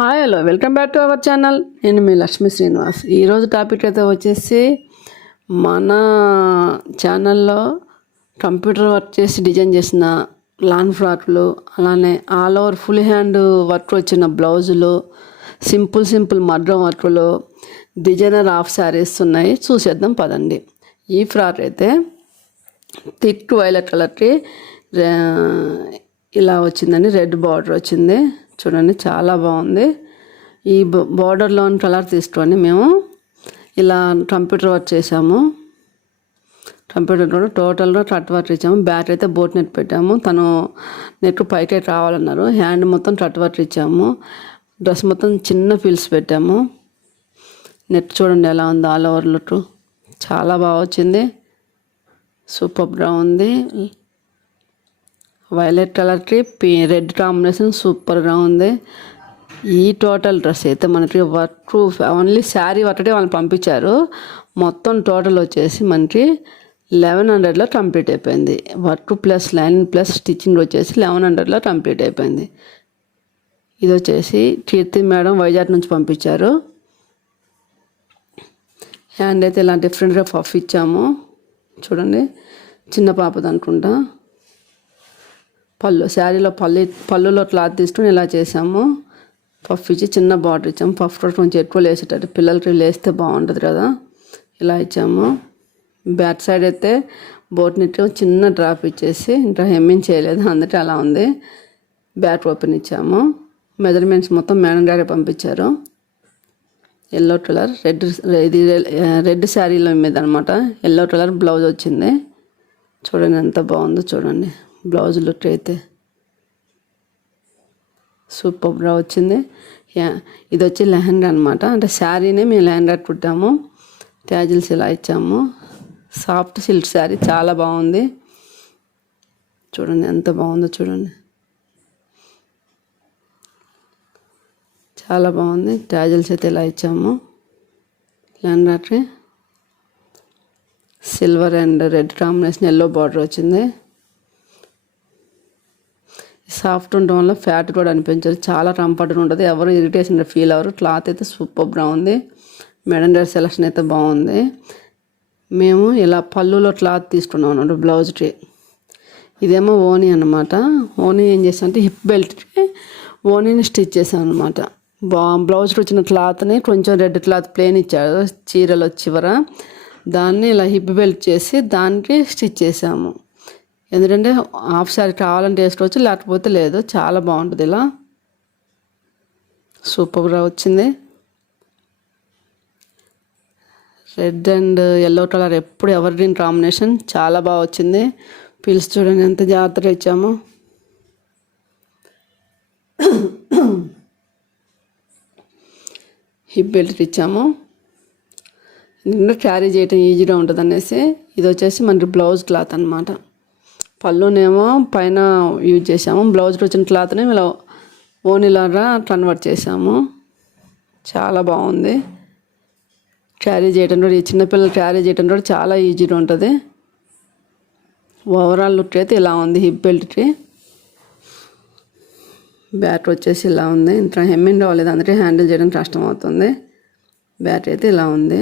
Hi hello welcome back to our channel నేను మీ లక్ష్మీ శ్రీనివాస్. ఈరోజు టాపిక్ అయితే వచ్చేసి మన ఛానల్లో కంప్యూటర్ వర్క్ చేసి డిజైన్ చేసిన లాన్ ఫ్రాక్లు అలానే all over full hand work వచ్చిన బ్లౌజులు సింపుల్ సింపుల్ మడ్రం వర్క్లు డిజైనర్ హాఫ్ శారీస్ ఉన్నాయి. చూసేద్దాం పదండి. ఈ ఫ్రాక్ అయితే థిక్ వైలెట్ కలర్కి ఇలా వచ్చిందండి. రెడ్ బార్డర్ వచ్చింది. చూడండి చాలా బాగుంది. ఈ బార్డర్లోని కలర్ తీసుకొని మేము ఇలా కంప్యూటర్ వర్క్ చేసాము కంప్యూటర్ కూడా టోటల్గా కట్ వర్క్ ఇచ్చాము. బ్యాక్ అయితే బోట్ నెట్ పెట్టాము. తను నెట్ పైకి రావాలన్నారు. హ్యాండ్ మొత్తం కట్ వర్క్ ఇచ్చాము. డ్రెస్ మొత్తం చిన్న ఫీల్స్ పెట్టాము. నెట్ చూడండి ఎలా ఉంది ఆల్ ఓవర్ లుక్ చాలా బాగా వచ్చింది. సూపర్గా ఉంది. వైలెట్ కలర్కి పి రెడ్ కాంబినేషన్ సూపర్గా ఉంది. ఈ టోటల్ డ్రెస్ అయితే మనకి వర్క్ ఓన్లీ శారీ ఒకటే వాళ్ళు పంపించారు. మొత్తం టోటల్ వచ్చేసి మనకి లెవెన్ హండ్రెడ్లో కంప్లీట్ అయిపోయింది. Work plus line plus stitching వచ్చేసి లెవెన్ హండ్రెడ్లో కంప్లీట్ అయిపోయింది. ఇది వచ్చేసి కీర్తి మేడం వైజాగ్ నుంచి పంపించారు. హ్యాండ్ అయితే ఇలా డిఫరెంట్గా పఫ్ ఇచ్చాము. చూడండి చిన్న పాపది అనుకుంటా. పళ్ళు శారీలో పళ్ళు పళ్ళులో క్లాత్ తీసుకుని ఇలా చేసాము పఫ్ ఇచ్చి చిన్న బార్డర్ ఇచ్చాము. పఫ్ కూడా కొంచెం ఎక్కువ లేసేటట్టు పిల్లలకి లేస్తే బాగుంటుంది కదా. ఇలా ఇచ్చాము. బ్యాక్ సైడ్ అయితే బోట్ నెట్ చిన్న డ్రాప్ ఇచ్చేసి ఇంకా హెమ్మింగ్ చేయలేదు. అందుకే అలా ఉంది. బ్యాక్ ఓపెన్ ఇచ్చాము. మెజర్మెంట్స్ మొత్తం మేడం గారే పంపించారు. ఎల్లో కలర్ రెడ్ ఇది రెడ్ శారీలో మీద అనమాట ఎల్లో కలర్ బ్లౌజ్ వచ్చింది. చూడండి ఎంత బాగుందో చూడండి. బ్లౌజ్ లుక్ అయితే. సూపర్గా వచ్చింది. ఇది వచ్చి లెహెండా అనమాట అంటే శారీనే మేము లెహెండా కుట్టాము. ట్యాజిల్స్ ఇలా ఇచ్చాము. సాఫ్ట్ సిల్క్ శారీ చాలా బాగుంది. చూడండి ఎంత బాగుందో చూడండి. చాలా బాగుంది. ట్యాజిల్స్ అయితే ఇలా ఇచ్చాము. లెహెండాకి silver and red combination yellow border వచ్చింది. సాఫ్ట్ ఉండడం వల్ల ఫ్యాట్ కూడా అనిపించదు. చాలా కంఫర్ట్గా ఉంటుంది. ఎవరు ఇరిటేషన్ ఫీల్ అవ్వరు. క్లాత్ అయితే సూపర్గా ఉంది మెడన్ డ్రెస్ సెలక్షన్ అయితే బాగుంది. మేము ఇలా పళ్ళులో క్లాత్ తీసుకున్నాం అనమాట బ్లౌజ్కి ఇదేమో ఓనీ అనమాట ఓనీ ఏం చేసాం అంటే హిప్ బెల్ట్కి ఓనీని స్టిచ్ చేసాం అనమాట బా బ్లౌజ్కి వచ్చిన క్లాత్ని కొంచెం రెడ్ క్లాత్ ప్లేన్ ఇచ్చాడు. చీరలు చివర. దాన్ని ఇలా హిప్ బెల్ట్ చేసి దానికి స్టిచ్ చేసాము ఎందుకంటే హాఫ్ శారీ కావాలంటే వేసుకోవచ్చు లేకపోతే లేదు. చాలా బాగుంటుంది ఇలా. సూపర్గా వచ్చింది. రెడ్ అండ్ ఎల్లో కలర్ ఎప్పుడు ఎవర్ గ్రీన్ కాంబినేషన్ చాలా బాగా వచ్చింది. పిలిచి చూడండి ఎంత జాగ్రత్తగా ఇచ్చాము. హిప్ బెల్ట్ ఇచ్చాము. ఎందుకంటే క్యారీ చేయటం ఈజీగా ఉంటుంది అనేసి ఇది వచ్చేసి మనకి బ్లౌజ్ క్లాత్ అనమాట పళ్ళునేమో పైన యూజ్ చేసాము బ్లౌజ్కి వచ్చిన క్లాత్ని ఇలా ఓనిలాగా కన్వర్ట్ చేసాము చాలా బాగుంది. క్యారీ చేయడం కూడా ఈ చిన్నపిల్లలు క్యారీ చేయడం కూడా చాలా ఈజీగా ఉంటుంది. ఓవరాల్ లుక్ అయితే ఇలా ఉంది హిప్ బెల్ట్కి బ్యాట్ వచ్చేసి ఇలా ఉంది. ఇంత హెమ్మింగ్ అవ్వలేదు అందుకే హ్యాండిల్ చేయడం కష్టం అవుతుంది. బ్యాట్ అయితే ఇలా ఉంది.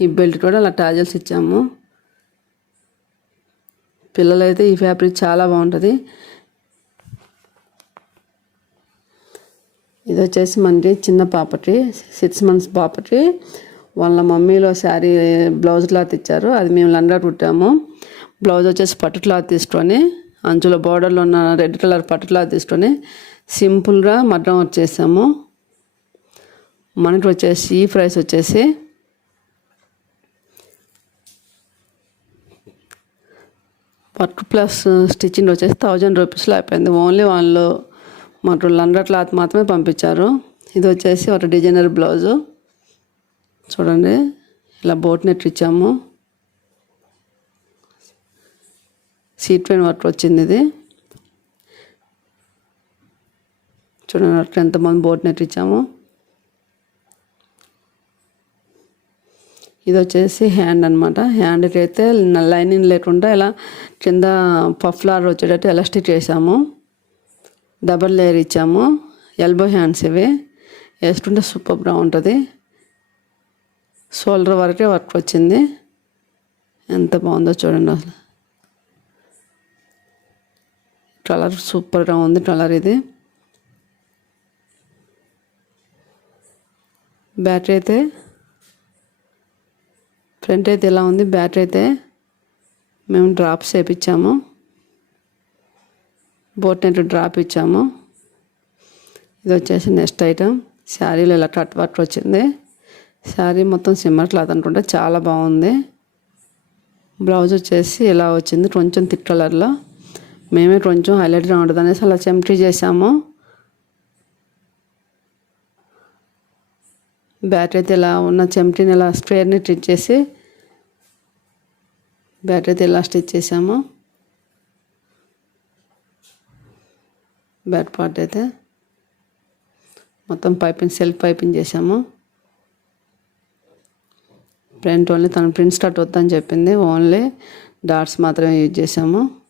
హిప్ బెల్ట్ కూడా అలా టాజల్స్ ఇచ్చాము. పిల్లలైతే ఈ ఫ్యాబ్రిక్ చాలా బాగుంటుంది. ఇది వచ్చేసి మనకి చిన్న పాపకి సిక్స్ మంత్స్ పాపకి వాళ్ళ మమ్మీలో శారీ బ్లౌజ్ క్లాత్ ఇచ్చారు. అది మేము లంగా కుట్టాము. బ్లౌజ్ వచ్చేసి పట్టు క్లాత్ తీసుకొని అంచులో బార్డర్లో ఉన్న రెడ్ కలర్ పట్టు క్లాత్ తీసుకొని సింపుల్గా మడ్డం వచ్చేసాము. మనకి వచ్చేసి ఈ ప్రైస్ వచ్చేసి వర్క్ ప్లస్ స్టిచ్చింగ్ వచ్చేసి థౌజండ్ రూపీస్లో అయిపోయింది. ఓన్లీ వాళ్ళు మాకు లండర్ క్లాత్ మాత్రమే పంపించారు. ఇది వచ్చేసి ఒక డిజైనర్ బ్లౌజు. చూడండి ఇలా బోట్ నెట్ ఇచ్చాము. సీట్ పెయిన్ వర్క్ వచ్చింది ఇది. చూడండి ఎంతమంది బోట్ నెట్ ఇచ్చాము. ఇది వచ్చేసి హ్యాండ్ అనమాట హ్యాండ్కి అయితే లైనింగ్ లేకుండా ఇలా కింద పఫ్లార్ వచ్చేటట్టు ఎలాస్టిక్ చేసాము. డబల్ లేయర్ ఇచ్చాము. ఎల్బో హ్యాండ్స్ ఇవి. వేసుకుంటే సూపర్గా ఉంటుంది షోల్డర్ వరకే వర్క్ వచ్చింది. ఎంత బాగుందో చూడండి అసలు. కలర్ సూపర్గా ఉంది కలర్ ఇది. బ్యాటరీ అయితే ఫ్రంట్ అయితే ఇలా ఉంది బ్యాటరీ అయితే మేము డ్రాప్స్ వేయించాము బోట్ నెట్ డ్రాప్ ఇచ్చాము. ఇది వచ్చేసి నెక్స్ట్ ఐటమ్ శారీలో ఇలా కట్ వర్క్ వచ్చింది. శారీ మొత్తం సిమ్మర్ క్లాత్ అనుకుంటే చాలా బాగుంది. బ్లౌజ్ వచ్చేసి ఇలా వచ్చింది కొంచెం థిక్ కలర్లో మేమే కొంచెం హైలైట్గా ఉంటుంది అనేసి అలా చెంప్టీ చేసాము బ్యాటరీ అయితే ఇలా ఉన్న చెంప్టీని ఇలా స్క్వేర్ని స్టిచ్ చేసి బ్యాటరీ అయితే ఇలా స్టిచ్ చేసామో. బ్యాట్ పార్ట్ అయితే. మొత్తం పైపింగ్ సెల్ఫ్ పైపింగ్ చేసాము. ప్రింట్ ఓన్లీ తను ప్రింట్ స్టార్ట్ వద్దని చెప్పింది. ఓన్లీ డాట్స్ మాత్రమే యూజ్ చేసాము.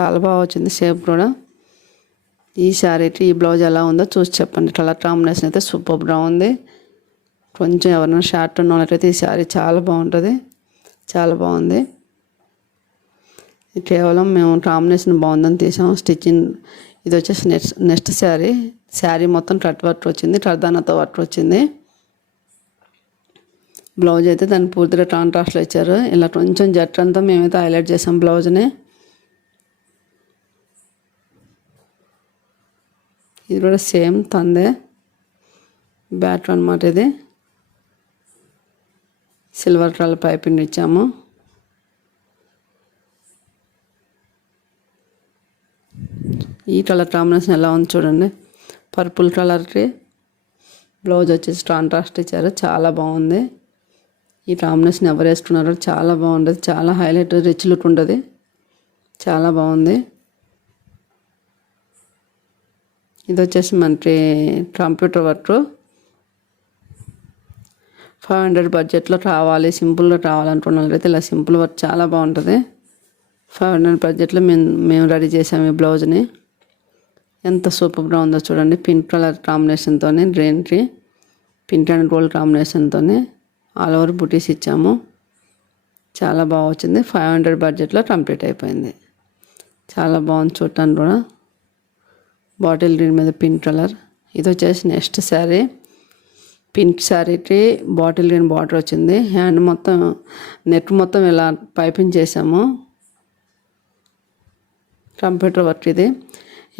చాలా బాగా వచ్చింది షేప్ కూడా. ఈ శారీకి ఈ బ్లౌజ్ ఎలా ఉందో చూసి చెప్పండి. కలర్ కాంబినేషన్ అయితే సూపర్గా ఉంది. కొంచెం ఎవరైనా షార్ట్ ఉన్న వాళ్ళకైతే ఈ శారీ చాలా బాగుంటుంది. చాలా బాగుంది. కేవలం మేము కాంబినేషన్ బాగుందని తీసాము స్టిచ్చింగ్ ఇది వచ్చేసి నెక్స్ట్ నెక్స్ట్ శారీ. శారీ మొత్తం కట్ వర్క్ వచ్చింది. కర్దానాతో వర్క్ వచ్చింది. బ్లౌజ్ అయితే దాన్ని పూర్తిగా కాంట్రాస్ట్లో ఇచ్చారు. ఇలా కొంచెం జట్ అంతా మేమైతే హైలైట్ చేసాం బ్లౌజ్ని. ఇది కూడా సేమ్ తందే. బ్యాట్ అనమాట ఇది. సిల్వర్ కలర్ పైపింగ్ ఇచ్చాము. ఈ కలర్ కాంబినేషన్ ఎలా ఉంది చూడండి. పర్పుల్ కలర్కి బ్లౌజ్ వచ్చేసి కాంట్రాస్ట్ ఇచ్చారు. చాలా బాగుంది. ఈ కాంబినేషన్ ఎవరు వేసుకున్నారో చాలా బాగుంటుంది చాలా హైలైట్ రిచ్ లుక్ ఉంటుంది చాలా బాగుంది. ఇది వచ్చేసి మనకి కంప్యూటర్ వర్క్. ఫైవ్ హండ్రెడ్ బడ్జెట్లో కావాలి సింపుల్లో కావాలనుకున్న వాళ్ళైతే ఇలా సింపుల్ వర్క్ చాలా బాగుంటుంది. ఫైవ్ హండ్రెడ్ బడ్జెట్లో మేము మేము రెడీ చేసాము ఈ బ్లౌజ్ని. ఎంత సూపర్గా ఉందో చూడండి. పింక్ కలర్ కాంబినేషన్తో డ్రెయిన్కి పింక్ అండ్ గోల్డ్ కాంబినేషన్తో ఆల్ ఓవర్ బుటీస్ ఇచ్చాము. చాలా బాగా వచ్చింది. ఫైవ్ హండ్రెడ్ బడ్జెట్లో కంప్లీట్ అయిపోయింది. చాలా బాగుంది చూడటానికి కూడా. బాటిల్ గ్రీన్ మీద పింక్ కలర్ ఇది వచ్చేసి నెక్స్ట్ శారీ పింక్ శారీకి బాటిల్ గ్రీన్ బార్డర్ వచ్చింది. హ్యాండ్ మొత్తం నెట్ మొత్తం ఇలా పైపింగ్ చేసాము కంప్యూటర్ వర్క్ ఇది.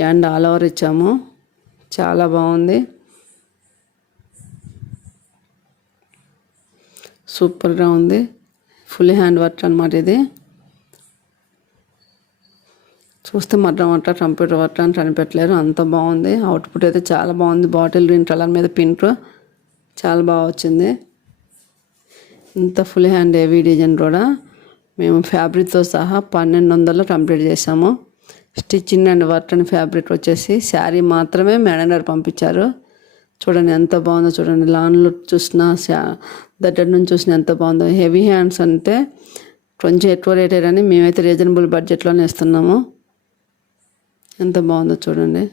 హ్యాండ్ ఆల్ ఓవర్ ఇచ్చాము. చాలా బాగుంది. సూపర్గా ఉంది. ఫుల్ హ్యాండ్ వర్క్ అనమాట ఇది. చూస్తే మటన్ వర్క్ కంప్యూటర్ వర్క్ అని కనిపెట్టలేరు. అంత బాగుంది. అవుట్పుట్ అయితే చాలా బాగుంది. బాటిల్ గ్రీన్ కలర్ మీద పింక్. చాలా బాగా వచ్చింది. ఇంత ఫుల్ హ్యాండ్ హెవీ డిజైన్ కూడా మేము ఫ్యాబ్రిక్తో సహా పన్నెండు వందల్లో కంప్లీట్ చేసాము stitching and work and fabric వచ్చేసి శారీ మాత్రమే మేడం పంపించారు. చూడండి ఎంత బాగుందో చూడండి. లాన్లో చూసిన శా దగ్గర నుంచి చూసినా ఎంత బాగుందో. హెవీ హ్యాండ్స్ అంటే కొంచెం ఎక్కువ రేట్ అని మేమైతే రీజనబుల్ బడ్జెట్లోనే ఇస్తున్నాము. ఎంత బాగుందో చూడండి.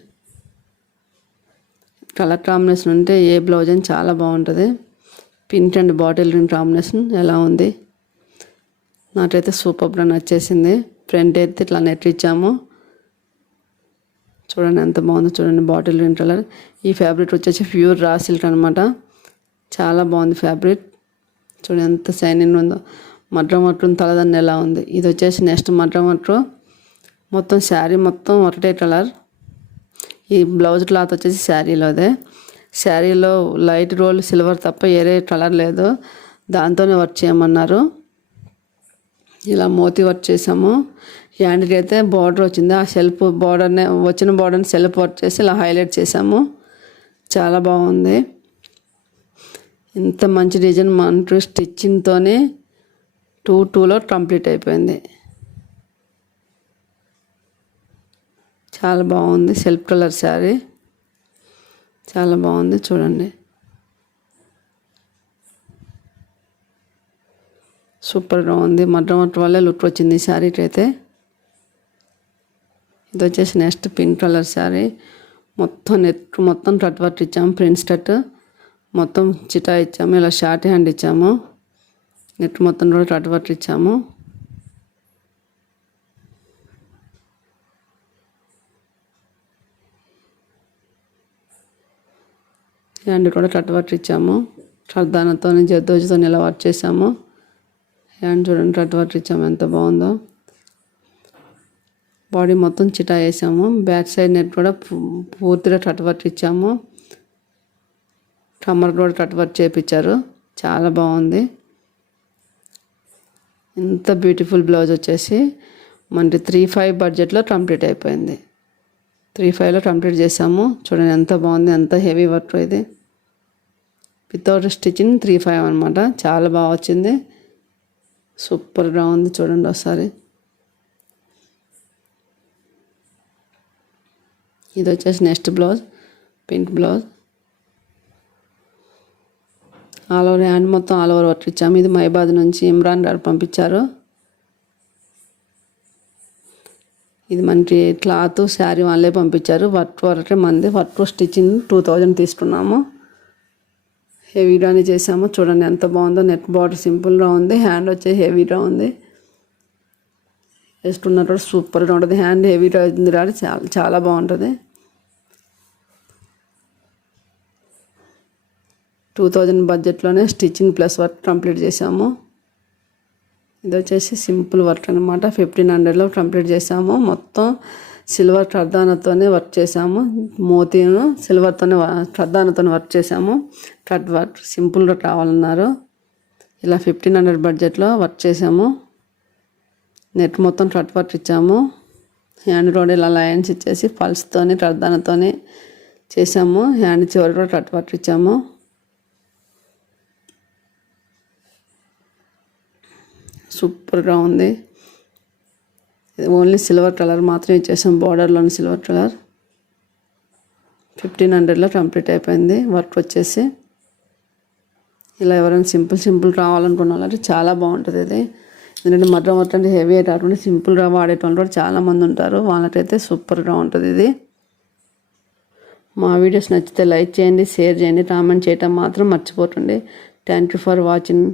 కలర్ కాంబినేషన్ ఉంటే ఏ బ్లౌజ్ అని చాలా బాగుంటుంది. పింక్ అండ్ బాటిల్ రింగ్ కాంబినేషన్ ఎలా ఉంది? నాకైతే సూపర్గా నచ్చేసింది. ఫ్రంట్ అయితే ఇట్లా నెట్ ఇచ్చాము. చూడండి ఎంత బాగుందో చూడండి బాటిల్ రింగ్ కలర్. ఈ ఫ్యాబ్రిక్ వచ్చేసి ప్యూర్ రా సిల్క్ అనమాట చాలా బాగుంది ఫ్యాబ్రిక్. చూడండి ఎంత షైనింగ్ ఉందో. మడ్ర మట్టు తలదన్న ఎలా ఉంది. ఇది వచ్చేసి నెక్స్ట్ మడ్రం మట్టు మొత్తం శారీ మొత్తం ఒకటే కలర్. ఈ బ్లౌజ్ క్లాత్ వచ్చేసి శారీలోదే. శారీలో లైట్ రోల్ సిల్వర్ తప్ప ఏరే కలర్ లేదు. దాంతోనే వర్క్ చేయమన్నారు. ఇలా మోతి వర్క్ చేసాము హ్యాండ్కి అయితే బార్డర్ వచ్చింది. ఆ సెల్ఫ్ బార్డర్నే వచ్చిన బార్డర్ని సెల్ఫ్ వర్క్ చేసి ఇలా హైలైట్ చేసాము చాలా బాగుంది. ఇంత మంచి డిజైన్ మనకు స్టిచ్చింగ్తోనే టూ టూలో కంప్లీట్ అయిపోయింది. చాలా బాగుంది సెల్ఫ్ కలర్ శారీ. చాలా బాగుంది చూడండి. సూపర్గా ఉంది. మడ్ర మట్ట వల్లే లుక్ వచ్చింది ఈ శారీకి అయితే. ఇది వచ్చేసి నెక్స్ట్ పింక్ కలర్ శారీ. మొత్తం నెట్ మొత్తం కట్ వర్క్ ఇచ్చాము ప్రింట్ స్టట్ మొత్తం చిటా ఇచ్చాము ఇలా షార్ట్ హ్యాండ్ ఇచ్చాము. నెట్ మొత్తం కూడా కట్ వర్క్ ఇచ్చాము. హ్యాండ్ కూడా కట్ వర్క్ ఇచ్చాము. సర్దానతో జద్దోజుతో ఇలా వర్క్ చేసాము హ్యాండ్ చూడండి కట్ వర్క్ ఇచ్చాము. ఎంత బాగుందో. బాడీ మొత్తం చిటా వేసాము. బ్యాక్ సైడ్ నెట్ కూడా పూర్తిగా కట్ వర్క్ ఇచ్చాము. కమ్మర్ కూడా కట్ వర్క్ చేపించారు. చాలా బాగుంది. ఇంత బ్యూటిఫుల్ బ్లౌజ్ వచ్చేసి మనకి త్రీ ఫైవ్ బడ్జెట్లో కంప్లీట్ అయిపోయింది. త్రీ ఫైవ్లో కంప్లీట్ చేసాము చూడండి ఎంత బాగుంది ఎంత హెవీ వర్క్ ఇది. వితౌట్ స్టిచ్చింగ్ త్రీ ఫైవ్ అనమాట చాలా బాగా వచ్చింది. సూపర్గా ఉంది చూడండి ఒకసారి. ఇది వచ్చేసి next blouse pink blouse all over hand మొత్తం ఆల్ ఓవర్ వర్క్ ఇచ్చాము. ఇది మైబాద్ నుంచి ఇమ్రాన్ గారు పంపించారు. ఇది మనకి క్లాత్ శారీ వాళ్ళే పంపించారు. వర్క్ వర్క్ మంది వర్క్ స్టిచ్చింగ్ టూ థౌజండ్ తీసుకున్నాము. హెవీగానే చేసాము చూడండి ఎంత బాగుందో. నెట్ బార్డర్ సింపుల్గా ఉంది. హ్యాండ్ వచ్చే హెవీగా ఉంది. వేసుకున్నప్పుడు సూపర్గా ఉంటుంది. హ్యాండ్ హెవీగా ఉంది కానీ చాలా చాలా బాగుంటుంది. టూ థౌజండ్ బడ్జెట్లోనే స్టిచ్చింగ్ ప్లస్ వర్క్ కంప్లీట్ చేసాము ఇది వచ్చేసి సింపుల్ వర్క్ అనమాట ఫిఫ్టీన్ హండ్రెడ్లో కంప్లీట్ చేసాము. మొత్తం సిల్వర్ కర్దానతోనే వర్క్ చేసాము. మోతీను సిల్వర్తోనే కర్దానతో వర్క్ చేసాము. కట్ వర్క్ సింపుల్గా కావాలన్నారు ఇలా ఫిఫ్టీన్ హండ్రెడ్ బడ్జెట్లో వర్క్ చేసాము. నెట్ మొత్తం కట్ వర్క్ ఇచ్చాము. హ్యాండ్ రోడ్ ఇలా లైన్స్ ఇచ్చేసి పల్స్తోని కర్దానతోని చేసాము. హ్యాండ్ చివరి కూడా కట్ వర్క్ ఇచ్చాము. సూపర్గా ఉంది. ఇది ఓన్లీ సిల్వర్ కలర్ మాత్రమే ఇచ్చేసాం బార్డర్లోని సిల్వర్ కలర్. ఫిఫ్టీన్ హండ్రెడ్లో కంప్లీట్ అయిపోయింది వర్క్ వచ్చేసి. ఇలా ఎవరైనా సింపుల్ సింపుల్ కావాలనుకున్న వాళ్ళంటే చాలా బాగుంటుంది ఇది. ఎందుకంటే మటన్ వర్క్ అంటే హెవీ కాకుండా సింపుల్గా వాడేటోళ్ళు కూడా చాలామంది ఉంటారు. వాళ్ళకైతే సూపర్గా ఉంటుంది ఇది. మా వీడియోస్ నచ్చితే లైక్ చేయండి షేర్ చేయండి కామెంట్ చేయటం మాత్రం మర్చిపోకండి. Thank you for watching